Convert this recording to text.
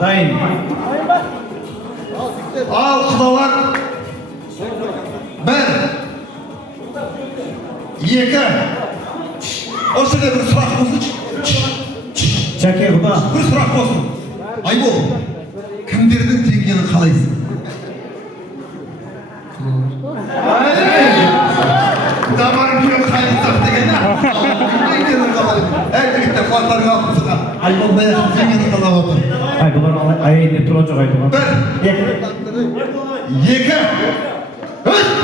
Дайын. Ал құдалар. Бір. Екі. Осы жерде бір сұрақ болсын. Жаке құда. Бір сұрақ болсын. Айбол, кімдердің теңгенін қалайсың? Дамарым күйеу қайырсақ деген. Теңгенін қалайсың? Жігіттер қуаттарың алып тұрсыға. Айбол баяғын теңгенін қалап отыр. Ай, бұлар айайын тұрған жоқ айтуға. Бір. Екі. Үш.